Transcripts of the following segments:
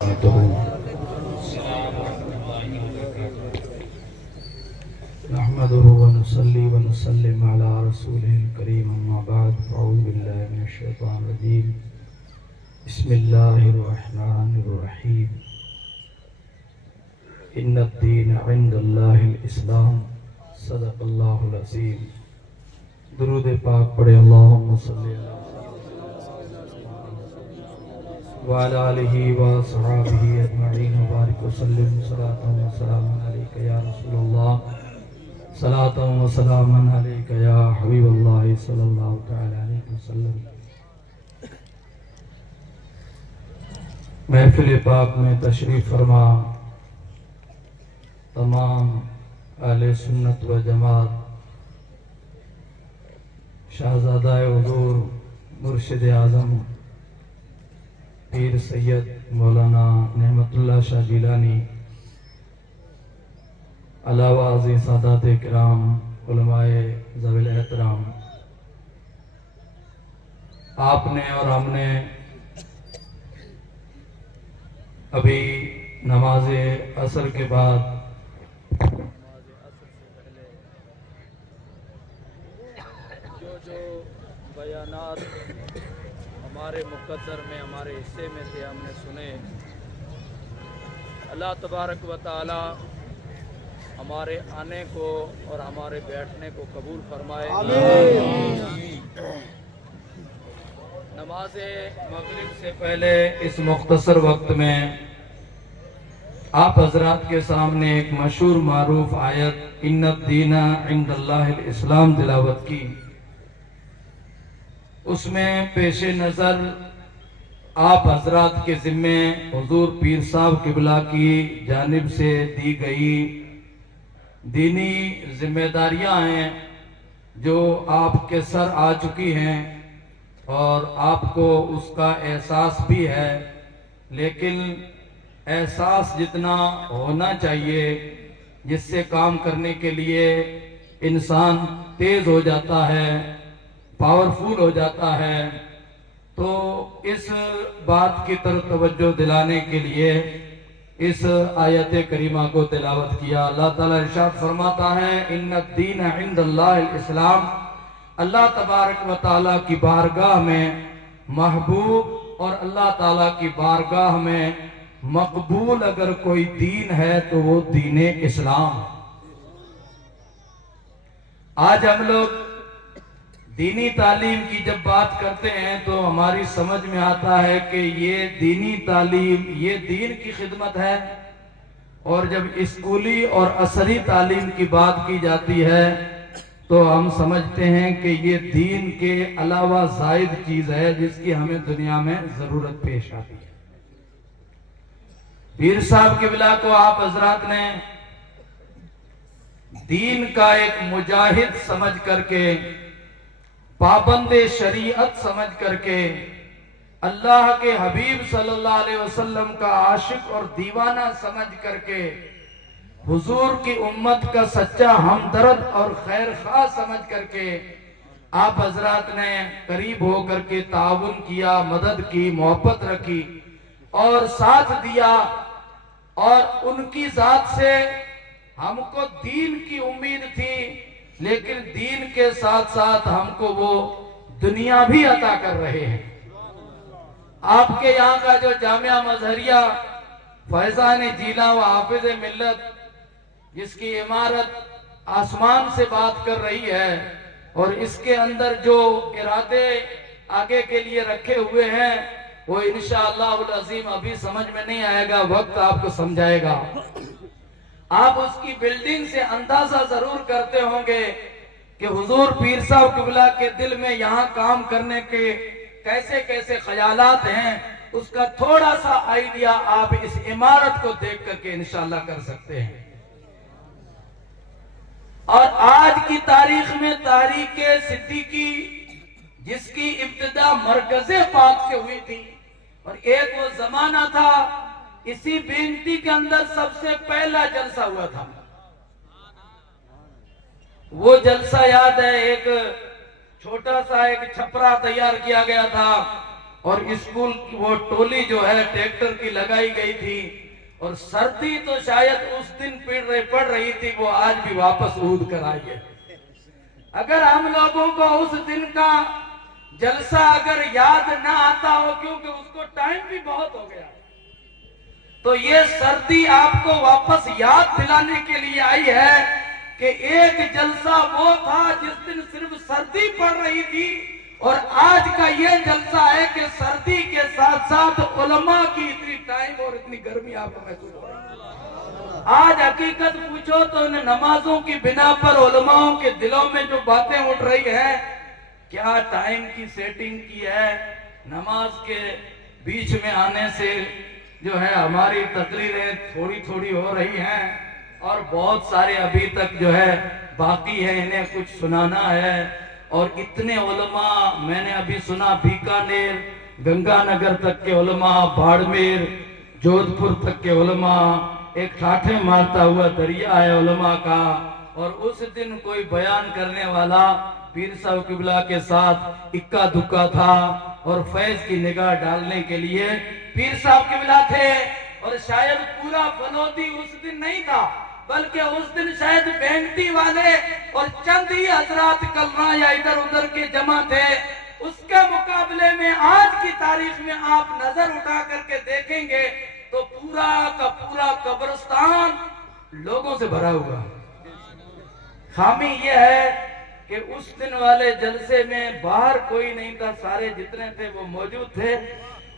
نحمده ونصلي ونسلم على رسوله الكريم أما بعد فأعوذ بالله من الشيطان الرجيم بسم الله الرحمن الرحيم إن الدين عند الله الإسلام صدق الله العظيم درود پاک پڑھے اللہم صلی اللہ وعلى آلہ وصحابہ اجمعین وبارک وسلم صلاة وسلام علیک یا رسول اللہ صلاة وسلام علیک یا حبیب اللہ صلی اللہ تعالی علیہ وسلم۔ محفل پاک میں تشریف فرما تمام اہل سنت و جماعت، شہزادہ حضور مرشد اعظم پیر سید مولانا نعمت اللہ شاہ جیلانی، علاوہ عزیز سادات کرام، علماء ذوی الاحترام، آپ نے اور ہم نے ابھی نماز عصر کے بعد جو بیانات ہمارے مقدر میں ہمارے حصے میں تھے ہم نے سنے۔ اللہ تبارک و تعالی ہمارے آنے کو اور ہمارے بیٹھنے کو قبول فرمائے۔ نماز مغرب سے پہلے اس مختصر وقت میں آپ حضرات کے سامنے ایک مشہور معروف آیت ان الدین عند اللہ الاسلام تلاوت کی۔ اس میں پیش نظر آپ حضرات کے ذمے حضور پیر صاحب قبلہ کی جانب سے دی گئی دینی ذمہ داریاں ہیں جو آپ کے سر آ چکی ہیں اور آپ کو اس کا احساس بھی ہے، لیکن احساس جتنا ہونا چاہیے جس سے کام کرنے کے لیے انسان تیز ہو جاتا ہے، پاورفل ہو جاتا ہے، تو اس بات کی طرف توجہ دلانے کے لیے اس آیت کریمہ کو تلاوت کیا۔ اللہ تعالیٰ ارشاد فرماتا ہے ان الدین عند اللہ الاسلام، اللہ تبارک و تعالیٰ کی بارگاہ میں محبوب اور اللہ تعالیٰ کی بارگاہ میں مقبول اگر کوئی دین ہے تو وہ دین اسلام۔ آج ہم لوگ دینی تعلیم کی جب بات کرتے ہیں تو ہماری سمجھ میں آتا ہے کہ یہ دینی تعلیم یہ دین کی خدمت ہے، اور جب اسکولی اور عصری تعلیم کی بات کی جاتی ہے تو ہم سمجھتے ہیں کہ یہ دین کے علاوہ زائد چیز ہے جس کی ہمیں دنیا میں ضرورت پیش آتی ہے۔ پیر صاحب قبلہ کو آپ حضرات نے دین کا ایک مجاہد سمجھ کر کے، پابند شریعت سمجھ کر کے، اللہ کے حبیب صلی اللہ علیہ وسلم کا عاشق اور دیوانہ سمجھ کر کے، حضور کی امت کا سچا ہمدرد اور خیر خواہ سمجھ کر کے آپ حضرات نے قریب ہو کر کے تعاون کیا، مدد کی، محبت رکھی اور ساتھ دیا، اور ان کی ذات سے ہم کو دین کی امید تھی، لیکن دین کے ساتھ ساتھ ہم کو وہ دنیا بھی عطا کر رہے ہیں۔ آپ کے یہاں کا جو جامعہ مظہریہ فیضان جیلہ و حافظ ملت، جس کی عمارت آسمان سے بات کر رہی ہے، اور اس کے اندر جو ارادے آگے کے لیے رکھے ہوئے ہیں وہ انشاءاللہ العظیم ابھی سمجھ میں نہیں آئے گا، وقت آپ کو سمجھائے گا۔ آپ اس کی بلڈنگ سے اندازہ ضرور کرتے ہوں گے کہ حضور پیر صاحب قبلہ کے دل میں یہاں کام کرنے کے کیسے کیسے خیالات ہیں، اس کا تھوڑا سا آئیڈیا آپ اس عمارت کو دیکھ کر کے انشاءاللہ کر سکتے ہیں۔ اور آج کی تاریخ میں تحریک صدیقی جس کی ابتدا مرکز پاک سے ہوئی تھی، اور ایک وہ زمانہ تھا اسی بینتی کے اندر سب سے پہلا جلسہ ہوا تھا۔ وہ جلسہ یاد ہے، ایک چھوٹا سا ایک چھپرا تیار کیا گیا تھا، اور اسکول کی وہ ٹولی جو ہے ٹریکٹر کی لگائی گئی تھی، اور سردی تو شاید اس دن پڑ رہی تھی، وہ آج بھی واپس عود کر آئی ہے۔ اگر ہم لوگوں کو اس دن کا جلسہ اگر یاد نہ آتا ہو، کیونکہ اس کو ٹائم بھی بہت ہو گیا، تو یہ سردی آپ کو واپس یاد دلانے کے لیے آئی ہے کہ ایک جلسہ وہ تھا جس دن صرف سردی پڑ رہی تھی، اور آج کا یہ جلسہ ہے کہ سردی کے ساتھ ساتھ علماء کی اتنی ٹائم اور اتنی گرمی آپ کو محسوس ہو رہی ہے۔ آج حقیقت پوچھو تو ان نمازوں کی بنا پر علماءوں کے دلوں میں جو باتیں اٹھ رہی ہیں، کیا ٹائم کی سیٹنگ کی ہے، نماز کے بیچ میں آنے سے جو ہے ہماری تقریریں تھوڑی تھوڑی ہو رہی ہیں، اور بہت سارے ابھی تک جو ہے باقی ہے، انہیں کچھ سنانا ہے۔ اور اتنے علماء میں نے ابھی سنا، بیکانیر گنگا نگر تک کے علماء، باڑمیر جودھ پور تک کے علماء، ایک ٹھاٹھے مارتا ہوا دریا ہے علماء کا، اور اس دن کوئی بیان کرنے والا پیر صاحب قبلہ کے ساتھ اکا دکا تھا، اور فیض کی نگاہ ڈالنے کے لیے پیر صاحب قبلہ تھے، اور شاید پورا فلودی اس دن نہیں تھا، بلکہ اس دن شاید بینتی والے اور چند ہی حضرات کلمہ یا ادھر ادھر کے جمع تھے۔ اس کے مقابلے میں آج کی تاریخ میں آپ نظر اٹھا کر کے دیکھیں گے تو پورا کا پورا قبرستان لوگوں سے بھرا ہوا۔ خامی یہ ہے کہ اس دن والے جلسے میں باہر کوئی نہیں تھا، سارے جتنے تھے وہ موجود تھے،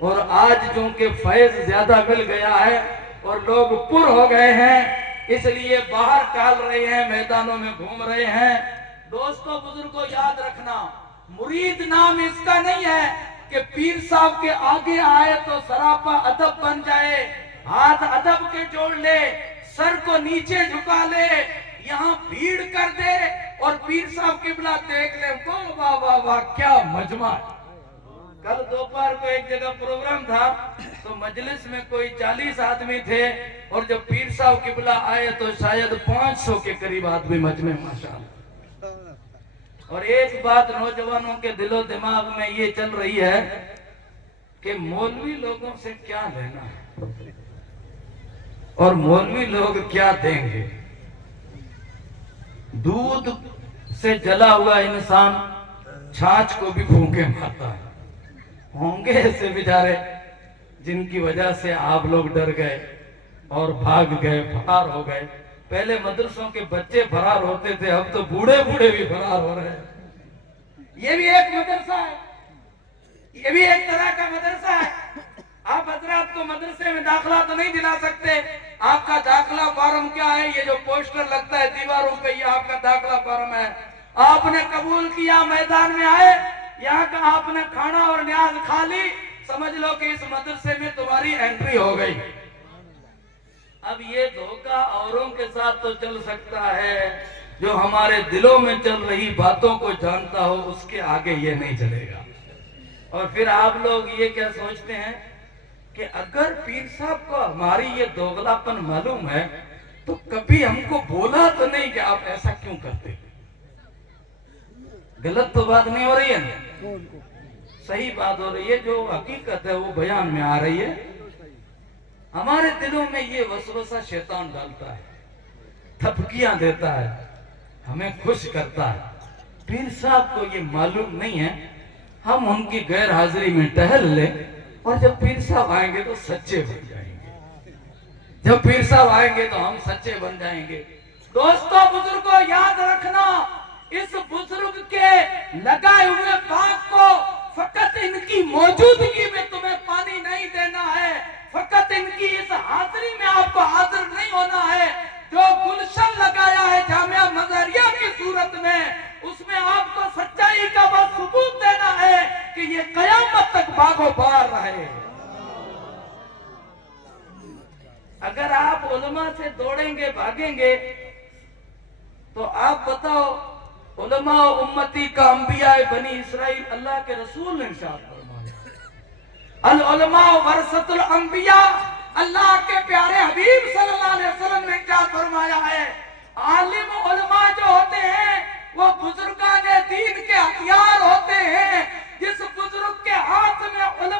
اور آج جو کہ فیض زیادہ مل گیا ہے اور لوگ پر ہو گئے ہیں، اس لیے باہر ٹال رہے ہیں، میدانوں میں گھوم رہے ہیں۔ دوستو بزرگوں، یاد رکھنا، مرید نام اس کا نہیں ہے کہ پیر صاحب کے آگے آئے تو سراپا ادب بن جائے، ہاتھ ادب کے جوڑ لے، سر کو نیچے جھکا لے، یہاں بھیڑ کر دے اور پیر صاحب قبلہ دیکھ لے، واہ واہ واہ کیا مجمع ہے۔ کل دوپہر کو ایک جگہ پروگرام تھا تو مجلس میں کوئی 40 آدمی تھے، اور جب پیر صاحب قبلہ آئے تو شاید 500 کے قریب آدمی مجمع، ماشاءاللہ۔ اور ایک بات نوجوانوں کے دل و دماغ میں یہ چل رہی ہے کہ مولوی لوگوں سے کیا لینا ہے اور مولوی لوگ کیا دیں گے۔ دودھ سے جلا ہوا انسان چھاچھ کو بھی پھونکے مارتا ہے۔ ہوں گے ایسے بیچارے جن کی وجہ سے آپ لوگ ڈر گئے اور بھاگ گئے، فرار ہو گئے۔ پہلے مدرسوں کے بچے فرار ہوتے تھے، اب تو بوڑھے بوڑھے بھی فرار ہو رہے ہیں۔ یہ بھی ایک مدرسہ ہے، یہ بھی ایک طرح کا مدرسہ ہے۔ آپ حضرات کو مدرسے میں داخلہ تو نہیں دلا سکتے، آپ کا داخلہ فارم کیا ہے؟ یہ جو پوسٹر لگتا ہے دیواروں پہ، یہ آپ کا داخلہ فارم ہے۔ آپ نے قبول کیا، میدان میں آئے، یہاں کا آپ نے کھانا اور نیاز کھا لی، سمجھ لو کہ اس مدرسے میں تمہاری انٹری ہو گئی۔ اب یہ دھوکہ اوروں کے ساتھ تو چل سکتا ہے، جو ہمارے دلوں میں چل رہی باتوں کو جانتا ہو اس کے آگے یہ نہیں چلے گا۔ اور پھر آپ لوگ یہ کیا سوچتے ہیں کہ اگر پیر صاحب کو ہماری یہ دوغلاپن معلوم ہے تو کبھی ہم کو بولا تو نہیں کہ آپ ایسا کیوں کرتے؟ غلط تو بات نہیں ہو رہی ہے نا، صحیح بات ہو رہی ہے، جو حقیقت ہے وہ بیان میں آ رہی ہے۔ ہمارے دلوں میں یہ وسوسہ شیطان ڈالتا ہے، تھپکیاں دیتا ہے، ہمیں خوش کرتا ہے۔ پیر صاحب کو یہ معلوم نہیں ہے، ہم ان کی غیر حاضری میں ٹہل لیں، اور جب پیر صاحب آئیں گے تو سچے بن جائیں گے، جب پیر صاحب آئیں گے تو ہم سچے بن جائیں گے۔ دوستو بزرگوں، یاد رکھنا، اس بزرگ کے لگائے ہوئے باغ کو فقط ان کی موجودگی میں تمہیں پانی نہیں دینا ہے، فقط ان کی اس حاضری میں آپ کو حاضر نہیں ہونا ہے۔ جو گلشن لگایا ہے جامعہ مظہریہ کی صورت میں، اس میں آپ کو سچائی کا بس ثبوت دینا ہے کہ یہ قیامت تک باغ و بہار رہے۔ اگر آپ علماء سے دوڑیں گے، بھاگیں گے، تو آپ بتاؤ، علماء امتی کا انبیاء بنی اسرائیل اللہ کے رسول نے ارشاد فرمایا، العلماء ورثۃ الانبیاء، اللہ کے پیارے حبیب صلی اللہ علیہ وسلم نے ارشاد فرمایا ہے، عالم علماء جو ہوتے ہیں وہ بزرگان دین کے ہتھیار ہوتے ہیں۔ جس بزرگ کے ہاتھ میں علم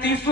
30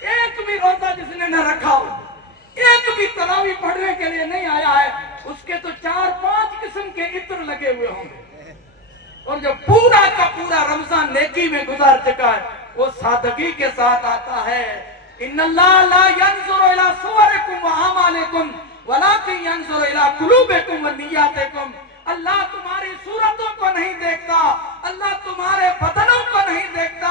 ایک بھی روزہ جس نے نہ رکھا ہو، ایک بھی تراویح پڑھنے کے لیے نہیں آیا ہے، اس کے تو 4-5 قسم کے عطر لگے ہوئے ہوں گے، اور جو پورا کا پورا رمضان نیکی میں گزار چکا ہے وہ سادگی کے ساتھ آتا ہے۔ ان اللہ لا ينظر الى صورکم واعمالکم ولکن ينظر الى قلوبکم ونیاتکم۔ اللہ تمہاری صورتوں کو نہیں دیکھتا، اللہ تمہارے بدنوں کو نہیں دیکھتا،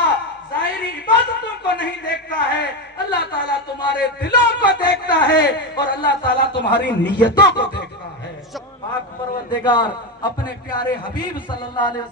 ظاہری عبادتوں کو نہیں دیکھتا ہے، اللہ تعالیٰ تمہارے دلوں کو دیکھتا ہے، اور اللہ تعالیٰ تمہاری نیتوں کو دیکھتا ہے۔ پاک پروردگار اپنے پیارے حبیب صلی اللہ علیہ وسلم